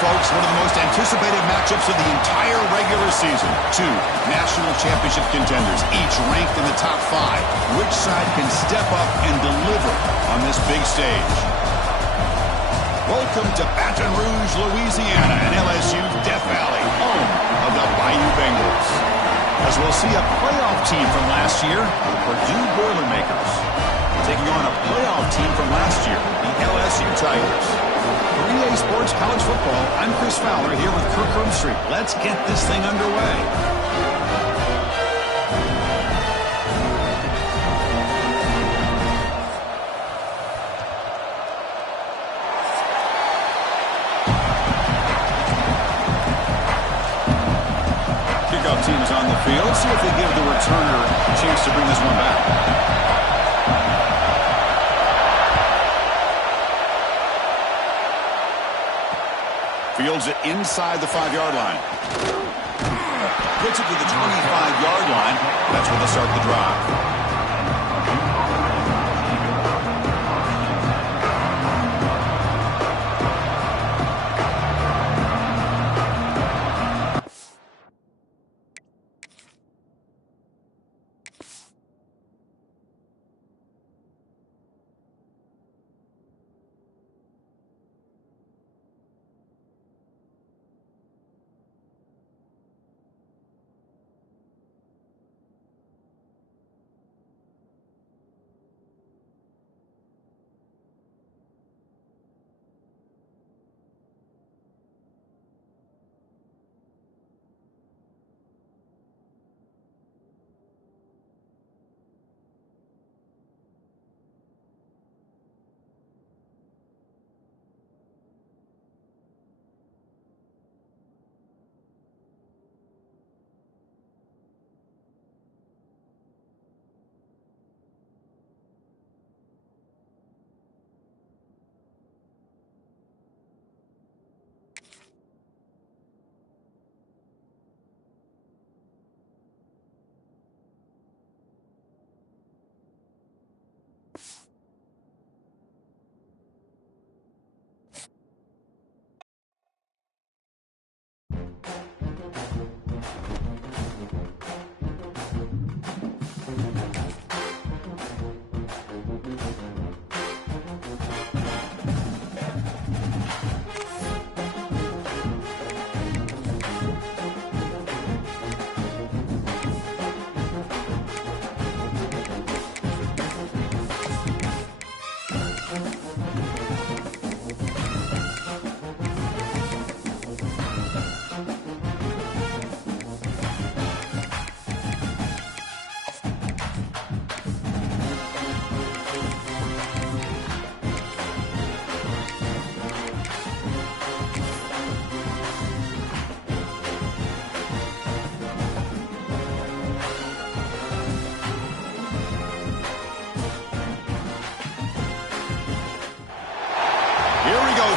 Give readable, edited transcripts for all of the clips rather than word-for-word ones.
folks. One of the most anticipated matchups of the entire regular season. Two national championship contenders, each ranked in the top 5. Which side can step up and deliver on this big stage? Welcome to Baton Rouge, Louisiana, and LSU Death Valley, home of the Bayou Bengals. As we'll see a playoff team from last year, the Purdue Boilermakers, taking on a playoff team from last year, the LSU Tigers. For EA Sports College Football, I'm Chris Fowler here with Kirk Herbstreit. Let's get this thing underway. Team is on the field. Let's see if they give the returner a chance to bring this one back. Fields it inside the 5-yard line. Gets it to the 25-yard line. That's where they start the drive.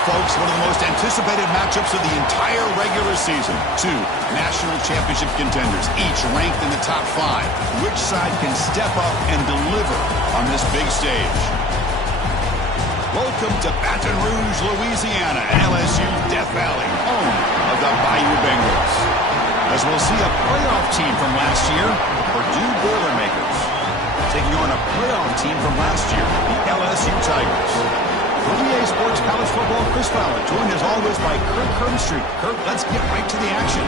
Folks, one of the most anticipated matchups of the entire regular season. Two national championship contenders, each ranked in the top 5. Which side can step up and deliver on this big stage? Welcome to Baton Rouge, Louisiana, and LSU Death Valley, home of the Bayou Bengals. As we'll see a playoff team from last year, the Purdue Boilermakers, taking on a playoff team from last year, the LSU Tigers. For EA Sports College Football, Chris Fowler, joined as always by Kirk Herbstreit. Kirk, let's get right to the action.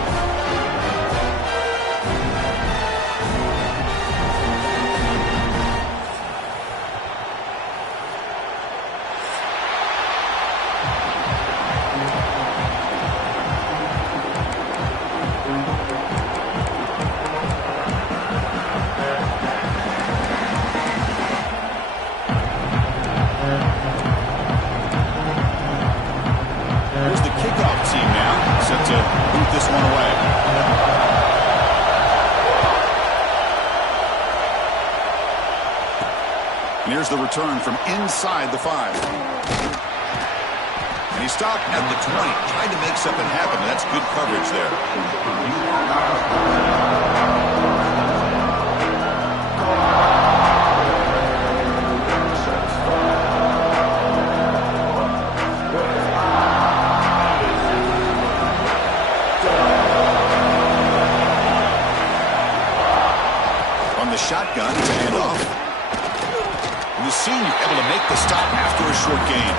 And here's the return from inside the 5. And he stopped at the 20, trying to make something happen. That's good coverage there. shotgun to hand off. The senior able to make the stop after a short gain.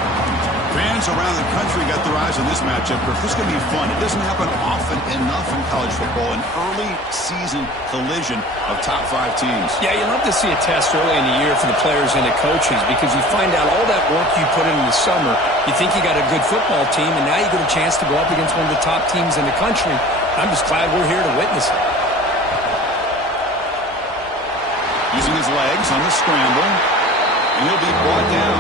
Fans around the country got their eyes on this matchup. This is going to be fun. It doesn't happen often enough in college football. An early season collision of top 5 teams. Yeah, you love to see a test early in the year for the players and the coaches because you find out all that work you put in the summer. You think you got a good football team, and now you get a chance to go up against one of the top teams in the country. I'm just glad we're here to witness it. Using his legs on the scramble, and he'll be brought down.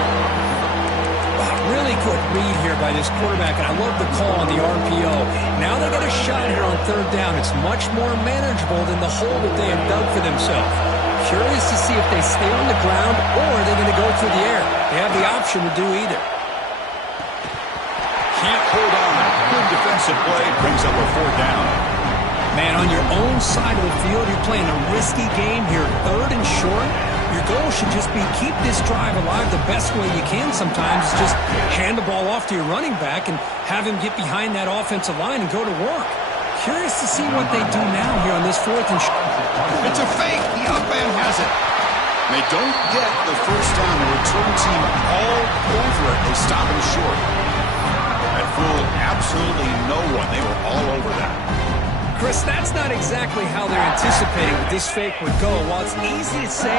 Wow, really good read here by this quarterback, and I love the call on the RPO. Now they got a shot here on 3rd down. It's much more manageable than the hole that they have dug for themselves. Curious to see if they stay on the ground or are they going to go through the air. They have the option to do either. Can't hold on. Good defensive play. Brings up a 4th down. Man, on your own side of the field, you're playing a risky game here, 3rd and short. Your goal should just be keep this drive alive the best way you can sometimes. Is just hand the ball off to your running back and have him get behind that offensive line and go to work. Curious to see what they do now here on this 4th and short. It's a fake. The up man has it. They don't get the first down. The return team all over it. They stop him short. That fooled absolutely no one. They were all over that. Chris, that's not exactly how they're anticipating that this fake would go. While it's easy to say,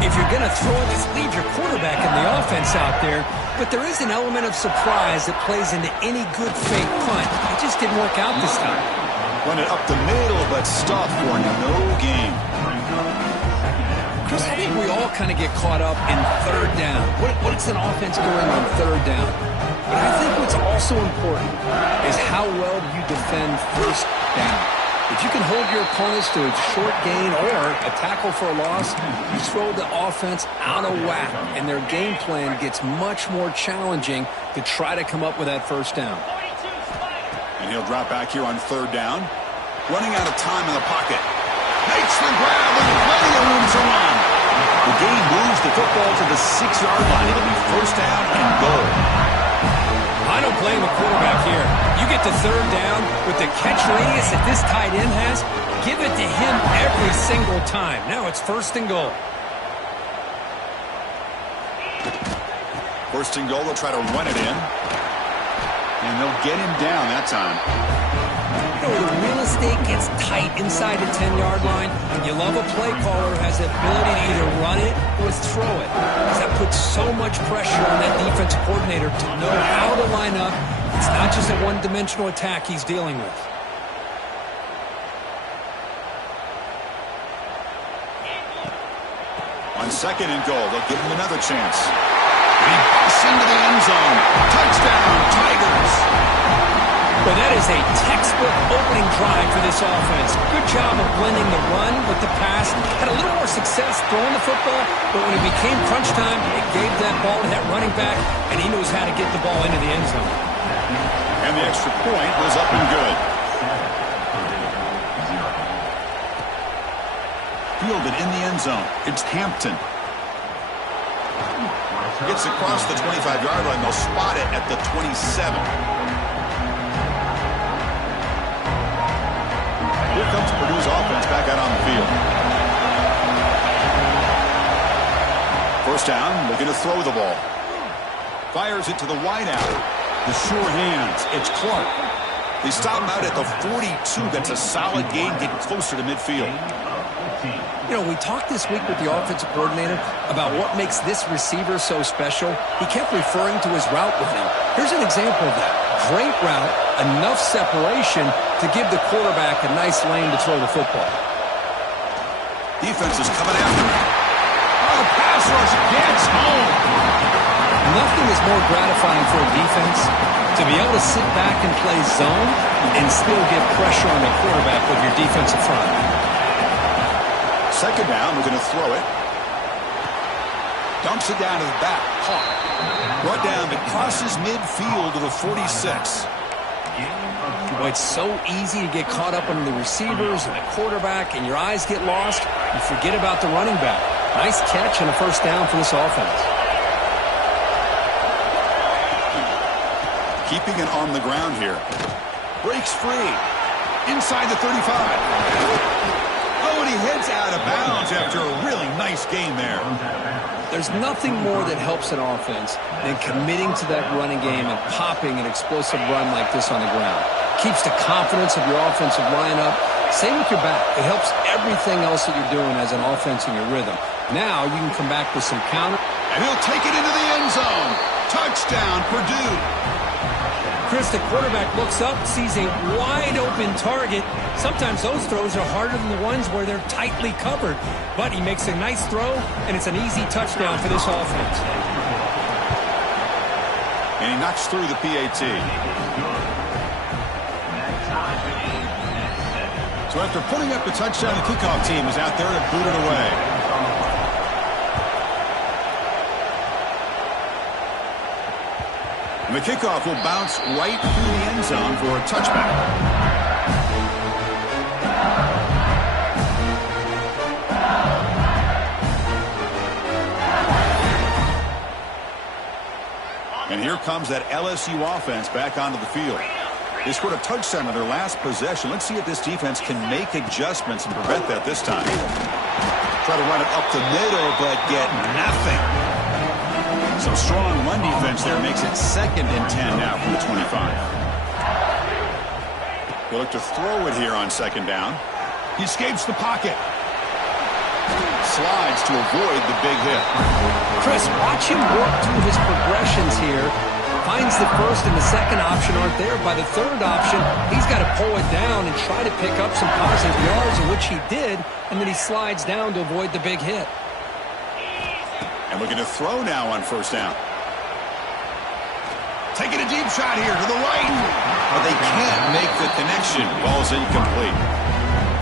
if you're going to throw it, just leave your quarterback in the offense out there. But there is an element of surprise that plays into any good fake punt. It just didn't work out this time. Run it up the middle, but stuffed for no gain. Chris, I think we all kind of get caught up in 3rd down. What's an offense doing on 3rd down? But I think what's also important is how well you defend 1st down. If you can hold your opponents to a short gain or a tackle for a loss, you throw the offense out of whack, and their game plan gets much more challenging to try to come up with that 1st down. And he'll drop back here on 3rd down. Running out of time in the pocket. Makes the grab with plenty of room to run. The game moves the football to the 6-yard line. It'll be 1st down and goal. I don't blame the quarterback here. You get to 3rd down with the catch radius that this tight end has, give it to him every single time. Now it's 1st and goal. 1st and goal, they'll try to run it in. And they'll get him down that time. You know, the real estate gets tight inside the 10-yard line. You love a play caller who has the ability to either run it or throw it. Because that puts so much pressure on that defensive coordinator to know how to line up. It's not just a one-dimensional attack he's dealing with. On 2nd and goal, they'll give him another chance. He busts into the end zone. Touchdown, Tigers. Well, that is a textbook opening drive for this offense. Good job of blending the run with the pass. Had a little more success throwing the football, but when it became crunch time, it gave that ball to that running back, and he knows how to get the ball into the end zone. And the extra point was up and good. Fielded in the end zone. It's Hampton. Gets across the 25-yard line. They'll spot it at the 27. Here comes Purdue's offense back out on the field. 1st down, looking to throw the ball. Fires it to the wideout. The sure hands. It's Clark. They stop him out at the 42. That's a solid gain, getting closer to midfield. You know, we talked this week with the offensive coordinator about what makes this receiver so special. He kept referring to his route with him. Here's an example of that. Great route, enough separation to give the quarterback a nice lane to throw the football. Defense is coming after him. Oh, the pass rush gets home. Nothing is more gratifying for a defense to be able to sit back and play zone and still get pressure on the quarterback with your defensive front. 2nd down, we're going to throw it. Dumps it down to the back. Caught. Brought down, but crosses midfield to the 46. Well, it's so easy to get caught up on the receivers and the quarterback, and your eyes get lost. You forget about the running back. Nice catch and a 1st down for this offense. Keeping it on the ground here. Breaks free. Inside the 35. Oh, Oh, and he heads out of bounds after a really nice game there. There's nothing more that helps an offense than committing to that running game and popping an explosive run like this on the ground. Keeps the confidence of your offensive lineup. Same with your back. It helps everything else that you're doing as an offense in your rhythm. Now you can come back with some counter. And he'll take it into the end zone. Touchdown, Purdue. Chris, the quarterback looks up, sees a wide-open target. Sometimes those throws are harder than the ones where they're tightly covered. But he makes a nice throw, and it's an easy touchdown for this offense. And he knocks through the PAT. So after putting up the touchdown, the kickoff team is out there to boot it away. And the kickoff will bounce right through the end zone for a touchback. And here comes that LSU offense back onto the field. They scored a touchdown on their last possession. Let's see if this defense can make adjustments and prevent that this time. Try to run it up the middle, but get nothing. Some strong run defense there makes it 2nd and 10 now from the 25. He'll look to throw it here on 2nd down. He escapes the pocket. Slides to avoid the big hit. Chris, watch him work through his progressions here. Finds the first and the second option aren't there. By the third option, he's got to pull it down and try to pick up some positive yards, which he did, and then he slides down to avoid the big hit. And looking to throw now on 1st down. Taking a deep shot here to the right. But they can't make the connection. Ball's incomplete.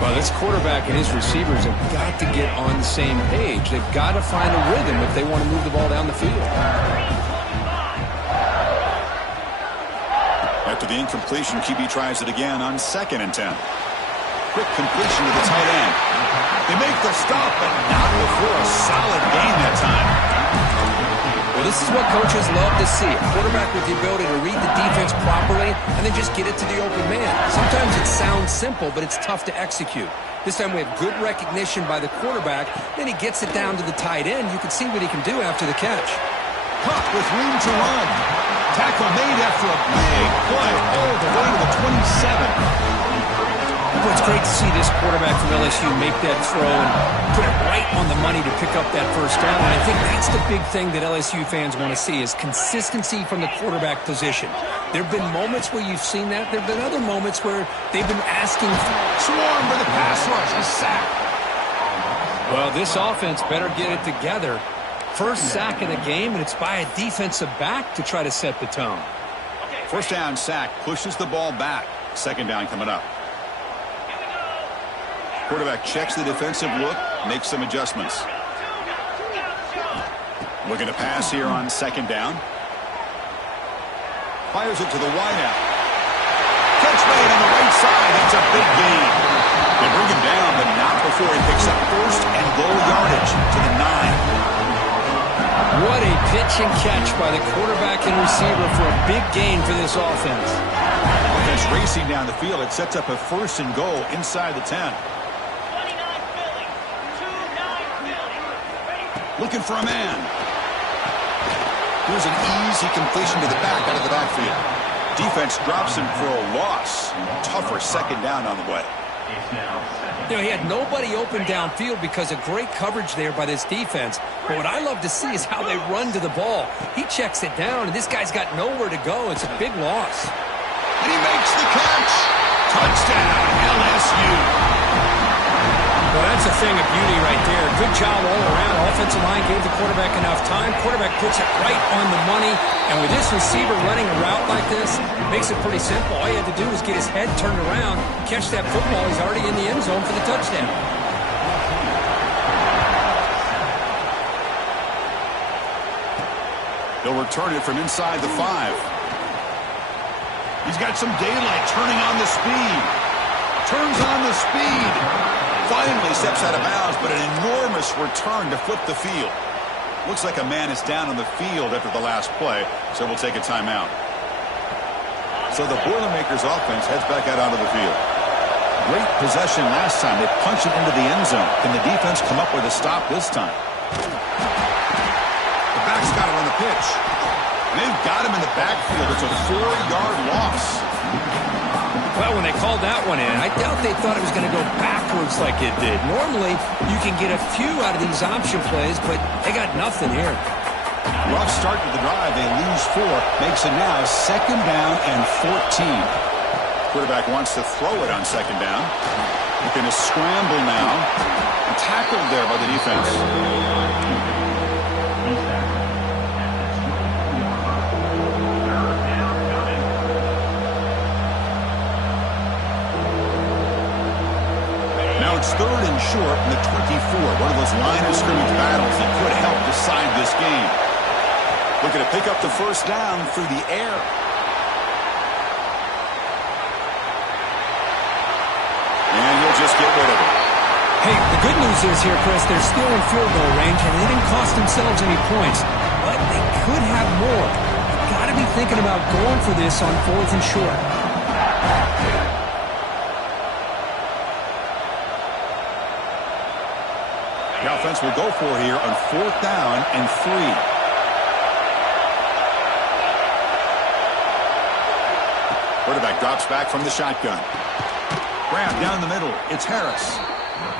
Well, this quarterback and his receivers have got to get on the same page. They've got to find a rhythm if they want to move the ball down the field. After the incompletion, QB tries it again on 2nd and 10. Quick completion to the tight end. They make the stop, but not before a solid gain that time. Well, this is what coaches love to see. A quarterback with the ability to read the defense properly and then just get it to the open man. Sometimes it sounds simple, but it's tough to execute. This time we have good recognition by the quarterback. Then he gets it down to the tight end. You can see what he can do after the catch. Puck with room to run. Tackle made after a big play all the way to the 27. Well, it's great to see this quarterback from LSU make that throw and put it right on the money to pick up that 1st down. And I think that's the big thing that LSU fans want to see is consistency from the quarterback position. There have been moments where you've seen that. There have been other moments where they've been asking for swarm for the pass rush. A sack. Well, this offense better get it together. 1st sack of the game, and it's by a defensive back to try to set the tone. 1st down sack pushes the ball back. 2nd down coming up. Quarterback checks the defensive look, makes some adjustments. Looking to pass here on 2nd down. Fires it to the wideout. Catch made on the right side. That's a big gain. They bring him down, but not before he picks up 1st and goal yardage to the 9. What a pitch and catch by the quarterback and receiver for a big gain for this offense. Offense racing down the field. It sets up a 1st and goal inside the 10. Looking for a man. Here's an easy completion to the back out of the backfield. Defense drops him for a loss. Tougher 2nd down on the way. You know, he had nobody open downfield because of great coverage there by this defense. But what I love to see is how they run to the ball. He checks it down, and this guy's got nowhere to go. It's a big loss. And he makes the catch. Touchdown, LSU. Well, that's a thing of beauty right there. Good job all around. Offensive line gave the quarterback enough time. Quarterback puts it right on the money. And with this receiver running a route like this, makes it pretty simple. All you had to do was get his head turned around, catch that football. He's already in the end zone for the touchdown. He'll return it from inside the 5. He's got some daylight, turning on the speed. Turns on the speed. Finally steps out of bounds, but an enormous return to flip the field. Looks like a man is down on the field after the last play, so we'll take a timeout. So the Boilermakers offense heads back out onto the field. great possession last time. They punched it into the end zone. Can the defense come up with a stop this time? The back's got it on the pitch. And they've got him in the backfield. It's a 4-yard loss. Well, when they called that one in, I doubt they thought it was going to go backwards like it did. Normally, you can get a few out of these option plays, but they got nothing here. Rough start to the drive. They lose 4. Makes it now 2nd down and 14. Quarterback wants to throw it on 2nd down. Looking to scramble now. And tackled there by the defense. Now it's 3rd and short in the 24. One of those line of scrimmage battles that could help decide this game. Looking to pick up the 1st down through the air. And he'll just get rid of it. Hey, the good news is here, Chris, they're still in field goal range, and they didn't cost themselves any points. But they could have more. You've got to be thinking about going for this on 4th and short. The offense will go for here on 4th down and 3. Quarterback drops back from the shotgun. Grab down the middle. It's Harris.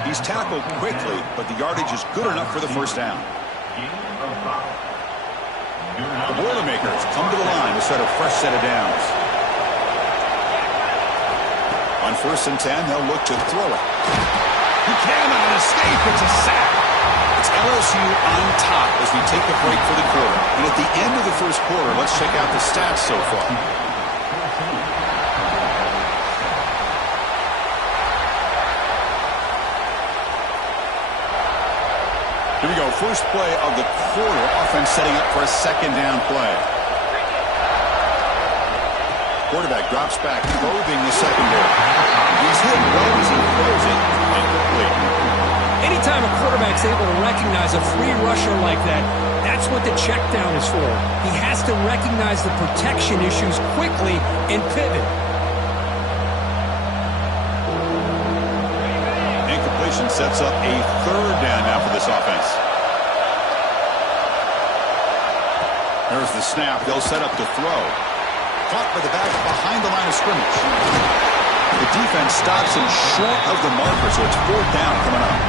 He's tackled quickly, but the yardage is good enough for the 1st down. The Boilermakers come to the line to set a fresh set of downs. On 1st and 10, they'll look to throw it. He cannot escape. It's a sack. It's LSU on top as we take a break for the quarter. And at the end of the 1st quarter, let's check out the stats so far. Here we go. First play of the quarter. Offense setting up for a 2nd down play. Quarterback drops back, probing the secondary. He's hit well as he throws it. Incomplete. Anytime a quarterback's able to recognize a free rusher like that, that's what the check down is for. He has to recognize the protection issues quickly and pivot. Incompletion sets up a 3rd down now for this offense. There's the snap. They'll set up to throw. Caught by the back behind the line of scrimmage. The defense stops him short of the marker, so it's 4th down coming up.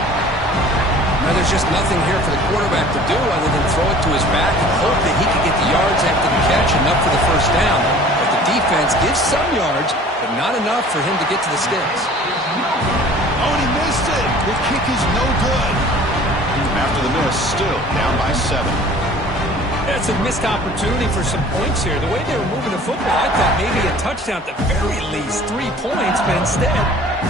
Now there's just nothing here for the quarterback to do other than throw it to his back and hope that he can get the yards after the catch enough for the 1st down. But the defense gives some yards, but not enough for him to get to the sticks. Oh, and he missed it. The kick is no good. After the miss, still down by 7. That's a missed opportunity for some points here. The way they were moving the football, I thought maybe a touchdown at the very least, 3 points, but instead,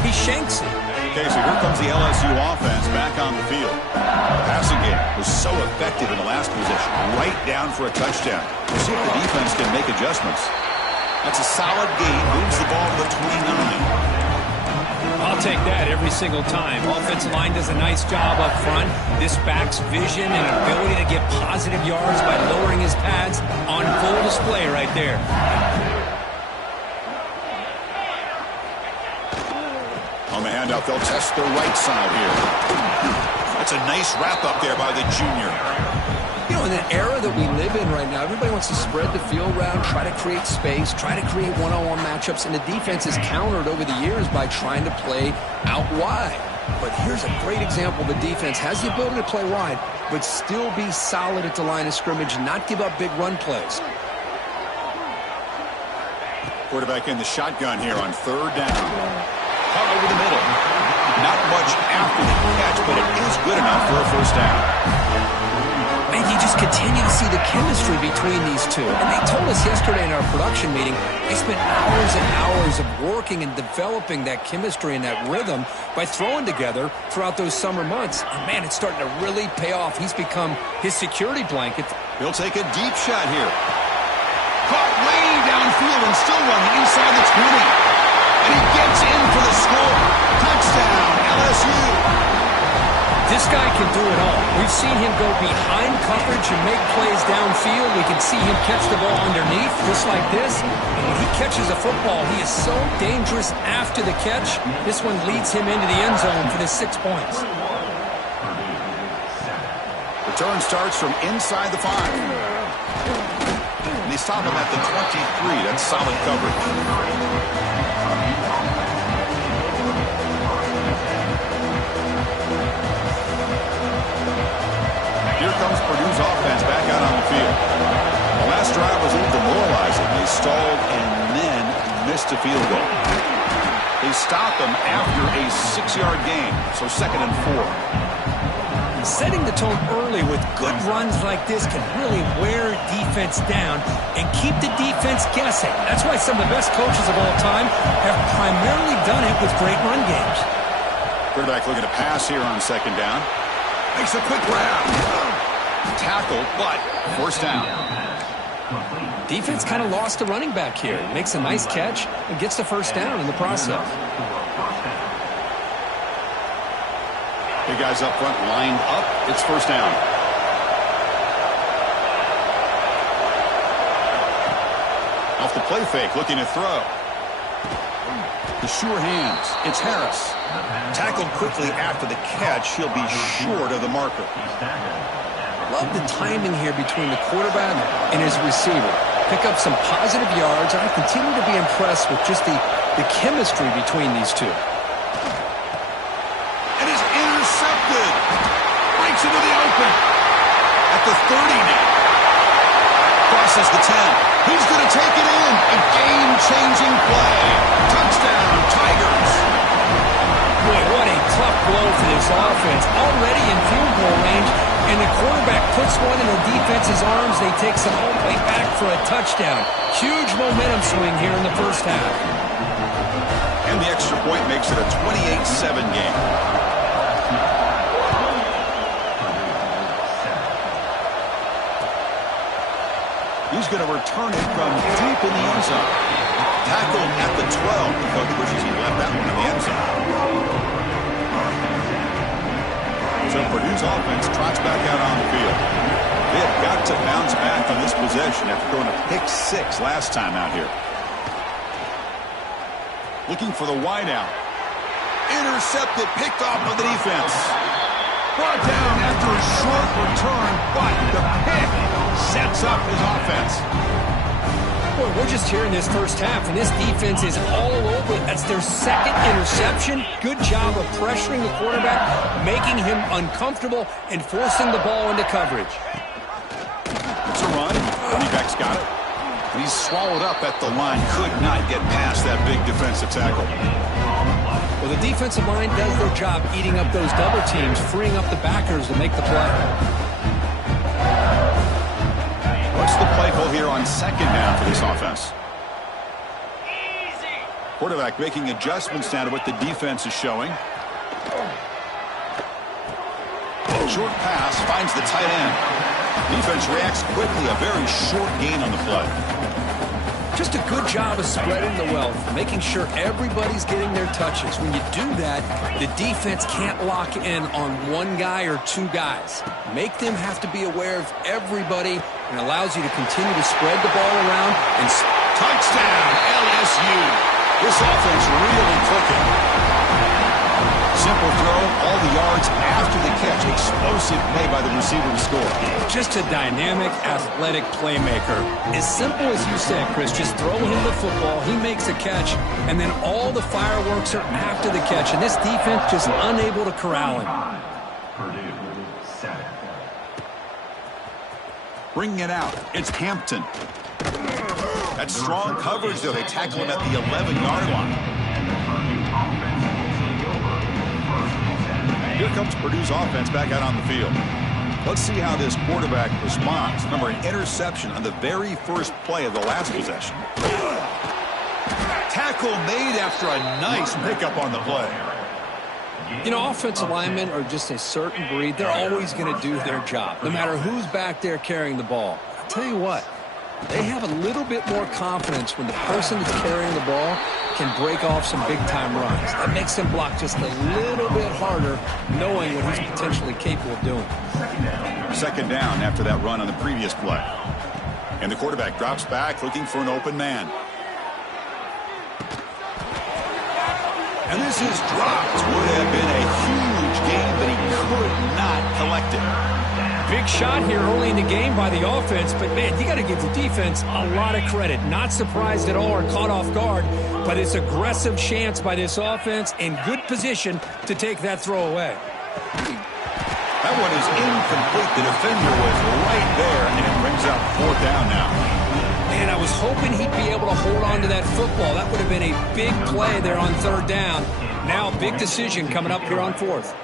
he shanks it. Okay, so here comes the LSU offense back on the field. The passing game was so effective in the last possession, right down for a touchdown. We'll see if the defense can make adjustments. That's a solid gain, moves the ball to the 29. I'll take that every single time. Offensive line does a nice job up front. This back's vision and ability to get positive yards by lowering his pads on full display right there. On the handout, they'll test the right side here. That's a nice wrap up there by the junior. You know, in the era that we live in right now, everybody wants to spread the field around, try to create space, try to create one-on-one matchups, and the defense is countered over the years by trying to play out wide. But here's a great example. The defense has the ability to play wide, but still be solid at the line of scrimmage, not give up big run plays. Quarterback in the shotgun here on 3rd down. Caught over the middle. Not much after the catch, but it is good enough for a 1st down. And you just continue to see the chemistry between these two. And they told us yesterday in our production meeting, they spent hours and hours of working and developing that chemistry and that rhythm by throwing together throughout those summer months. And man, it's starting to really pay off. He's become his security blanket. He'll take a deep shot here. Caught way downfield and still running inside the 20. And he gets in for the score. Touchdown, LSU. This This guy can do it all. We've seen him go behind coverage and make plays downfield. We can see him catch the ball underneath, just like this. And when he catches a football, he is so dangerous after the catch. This one leads him into the end zone for the 6 points. Return starts from inside the 5. And they stop him at the 23. That's solid coverage. Here comes Purdue's offense back out on the field. The last drive was a little demoralizing. They stalled and then missed a field goal. They stopped them after a 6-yard gain, so 2nd and 4. Setting the tone early with good runs like this can really wear defense down and keep the defense guessing. That's why some of the best coaches of all time have primarily done it with great run games. Quarterback looking to pass here on 2nd down. Makes a quick grab. Tackle, but 1st down. Defense kind of lost the running back here. Makes a nice catch and gets the 1st down in the process. Big guys up front lined up. It's 1st down. Off the play fake, looking to throw. The sure hands. It's Harris. Tackled quickly after the catch. He'll be short of the marker. Love the timing here between the quarterback and his receiver. Pick up some positive yards. I continue to be impressed with just the chemistry between these two. Breaks into the open. At the 30 now. Crosses the 10. He's going to take it in. A game-changing play. Touchdown, Tigers. Boy, what a tough blow for this offense. Already in field goal range, and the quarterback puts one in the defense's arms. They take some all the way back for a touchdown. Huge momentum swing here in the 1st half. And the extra point makes it a 28-7 game. He's going to return it from deep in the end zone. Tackled at the 12. The coach wishes he left that one in the end zone. So Purdue's offense trots back out on the field. They have got to bounce back on this possession after throwing a pick 6 last time out here. Looking for the wideout. Intercepted, picked off by the defense. Brought down after a short return, but the pick sets up his offense. Boy, we're just here in this 1st half, and this defense is all over it. That's their 2nd interception. Good job of pressuring the quarterback, making him uncomfortable, and forcing the ball into coverage. It's a run. Running back's got it. And he's swallowed up at the line. Could not get past that big defensive tackle. Well, the defensive line does their job eating up those double teams, freeing up the backers to make the play. What's the play call here on 2nd down for this offense? Quarterback making adjustments now to what the defense is showing. Short pass finds the tight end. Defense reacts quickly. A very short gain on the play. Just a good job of spreading the wealth, making sure everybody's getting their touches. When you do that, the defense can't lock in on one guy or 2 guys. Make them have to be aware of everybody, and allows you to continue to spread the ball around. And touchdown, LSU. This offense really clicking. Simple throw, all the yards after the catch. Explosive play by the receiver to score. Just a dynamic, athletic playmaker. As simple as you said, Chris, just throw him the football, he makes a catch, and then all the fireworks are after the catch. And this defense just unable to corral him. Bringing it out, it's Hampton. That's strong coverage, though. They tackle him at the 11-yard line. Here comes Purdue's offense back out on the field. Let's see how this quarterback responds. Remember, an interception on the very first play of the last possession. Tackle made after a nice pickup on the play. You know, offensive linemen are just a certain breed. They're always going to do their job, no matter who's back there carrying the ball. I'll tell you what, they have a little bit more confidence when the person that's carrying the ball can break off some big-time runs. That makes him block just a little bit harder, knowing what he's potentially capable of doing. Second down after that run on the previous play. And the quarterback drops back looking for an open man. And this is dropped. Would have been a huge gain, but he could not collect it. Big shot here early in the game by the offense, but, man, you got to give the defense a lot of credit. Not surprised at all or caught off guard, but it's aggressive chance by this offense in good position to take that throw away. That one is incomplete. The defender was right there, and it brings up fourth down now. Man, I was hoping he'd be able to hold on to that football. That would have been a big play there on third down. Now, big decision coming up here on fourth.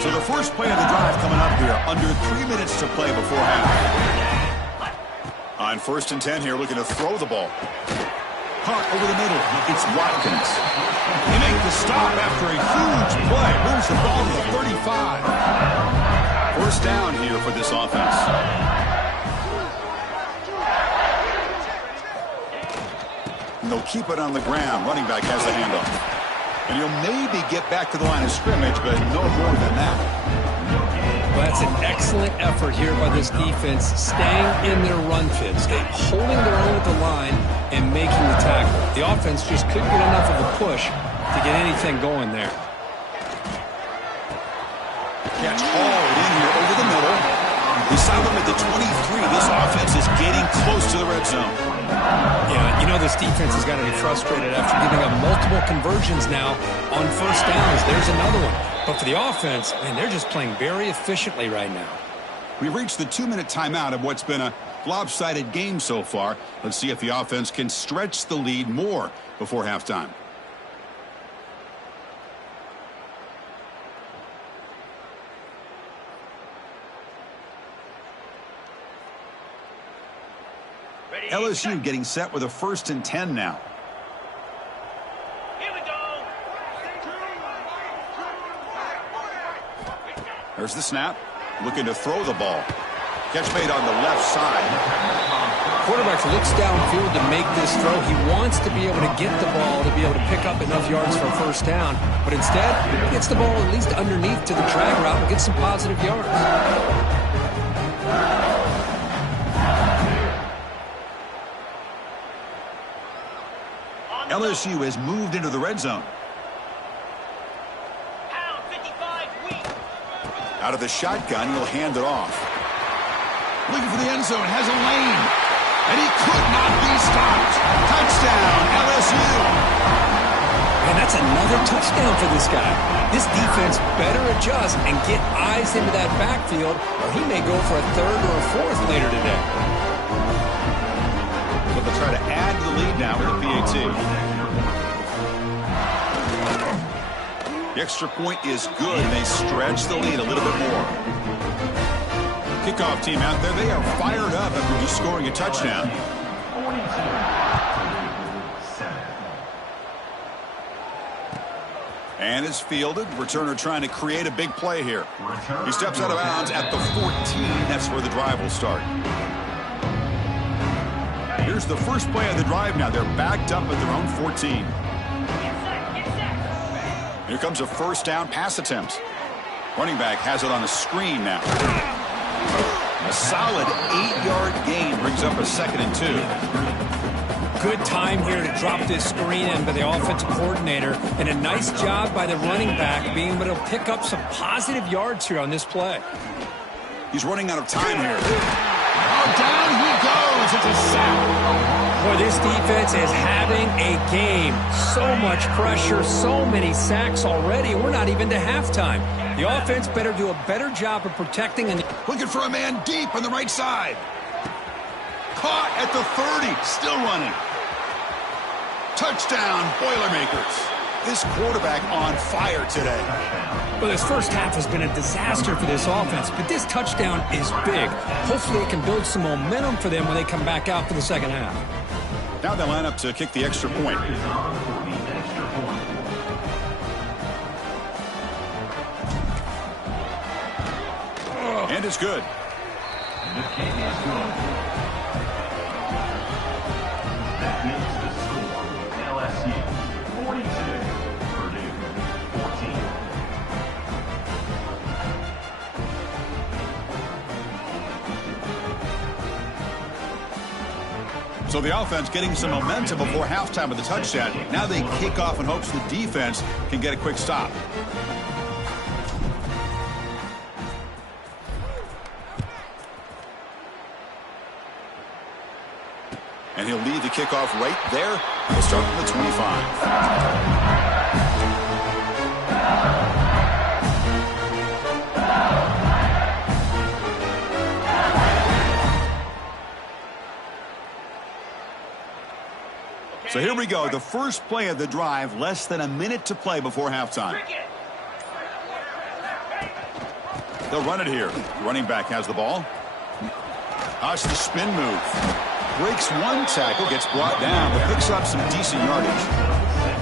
So the first play of the drive coming up here, under 3 minutes to play before half. On 1st and 10 here, looking to throw the ball. Caught over the middle. It's Watkins. They make the stop after a huge play. Moves the ball to the 35. First down here for this offense. And they'll keep it on the ground. Running back has the handoff. And he'll maybe get back to the line of scrimmage, but no more than that. Well, that's an excellent effort here by this defense, staying in their run fits, holding their own at the line and making the tackle. The offense just couldn't get enough of a push to get anything going there. Catch hauled in here over the middle. We saw them at the 23. This offense is getting close to the red zone. Yeah, you know this defense has got to be frustrated after giving up multiple conversions now on first downs. There's another one. But for the offense, man, they're just playing very efficiently right now. We've reached the 2-minute timeout of what's been a lopsided game so far. Let's see if the offense can stretch the lead more before halftime. LSU getting set with a 1st and 10 now. Here we go. There's the snap. Looking to throw the ball. Catch made on the left side. Quarterback looks downfield to make this throw. He wants to be able to get the ball to be able to pick up enough yards for a first down. But instead, he gets the ball at least underneath to the drag route and gets some positive yards. LSU has moved into the red zone. Out of the shotgun, he'll hand it off. Looking for the end zone, has a lane. And he could not be stopped. Touchdown, LSU. And that's another touchdown for this guy. This defense better adjust and get eyes into that backfield, or he may go for a third or a fourth later today. So they'll try to add to the lead now with a PAT. The extra point is good. They stretch the lead a little bit more. Kickoff team out there, they are fired up after just scoring a touchdown. And it's fielded. Returner trying to create a big play here. He steps out of bounds at the 14. That's where the drive will start. Here's the first play of the drive now. They're backed up at their own 14. Here comes a first down pass attempt. Running back has it on the screen now. A solid 8-yard gain brings up a 2nd and 2. Good time here to drop this screen in by the offensive coordinator, and a nice job by the running back being able to pick up some positive yards here on this play. He's running out of time here. Oh, down he goes. It's a sack. Boy, this defense is having a game. So much pressure, so many sacks already. We're not even to halftime. The offense better do a better job of protecting. And looking for a man deep on the right side. Caught at the 30. Still running. Touchdown, Boilermakers. This quarterback on fire today. Well, this first half has been a disaster for this offense, but this touchdown is big. Hopefully it can build some momentum for them when they come back out for the second half. Now they line up to kick the extra point. And it's good. The kick is good. That makes the score LSU 42, Purdue 14. So the offense getting some momentum before halftime with the touchdown. Now they kick off in hopes the defense can get a quick stop. And he'll lead the kickoff right there. He'll start from the 25. So here we go, the first play of the drive, less than a minute to play before halftime. They'll run it here. The running back has the ball. It's the spin move. Breaks one tackle, gets brought down, but picks up some decent yardage.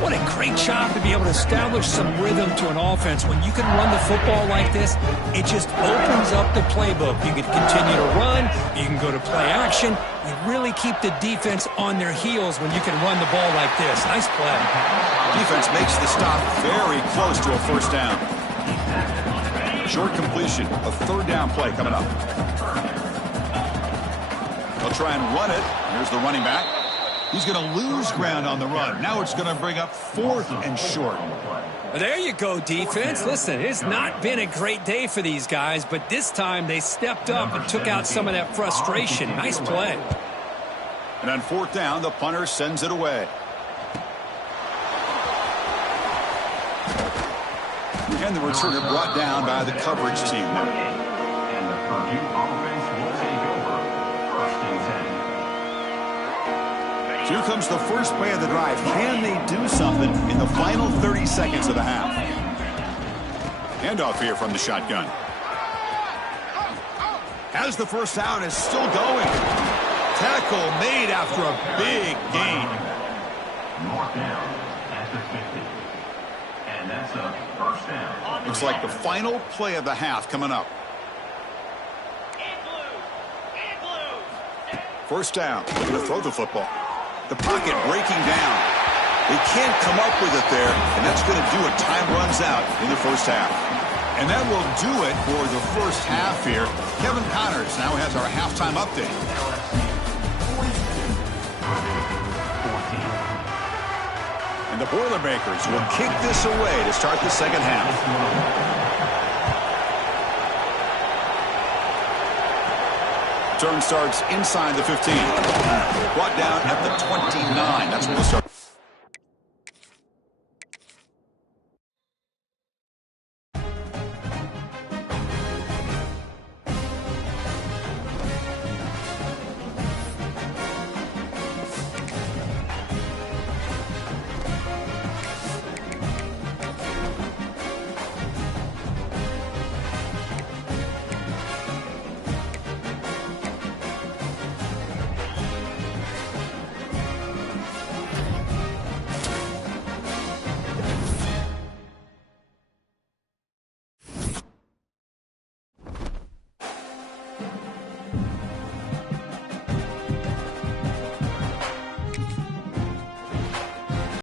What a great job to be able to establish some rhythm to an offense. When you can run the football like this, it just opens up the playbook. You can continue to run. You can go to play action. You really keep the defense on their heels when you can run the ball like this. Nice play. Defense makes the stop very close to a first down. Short completion, a third down play coming up. They'll try and run it. Here's the running back. He's going to lose ground on the run. Now it's going to bring up 4th and short. There you go, defense. Listen, it's not been a great day for these guys, but this time they stepped up and took out some of that frustration. Nice play. And on 4th down, the punter sends it away. And the returner brought down by the coverage team there. And the Purdue offense will take over 1st and 10. Here comes the first play of the drive. Can they do something in the final 30 seconds of the half? Handoff here from the shotgun. Has the first down, is still going. Tackle made after a big gain. North down at the 50. And that's a first down. Looks like the final play of the half coming up. First down. Looking to throw the football. The pocket breaking down. They can't come up with it there, and that's going to do it. Time runs out in the first half. And that will do it for the first half here. Kevin Connors now has our halftime update. And the Boilermakers will kick this away to start the second half. Turn starts inside the 15. Brought down at the 29. That's where they'll start.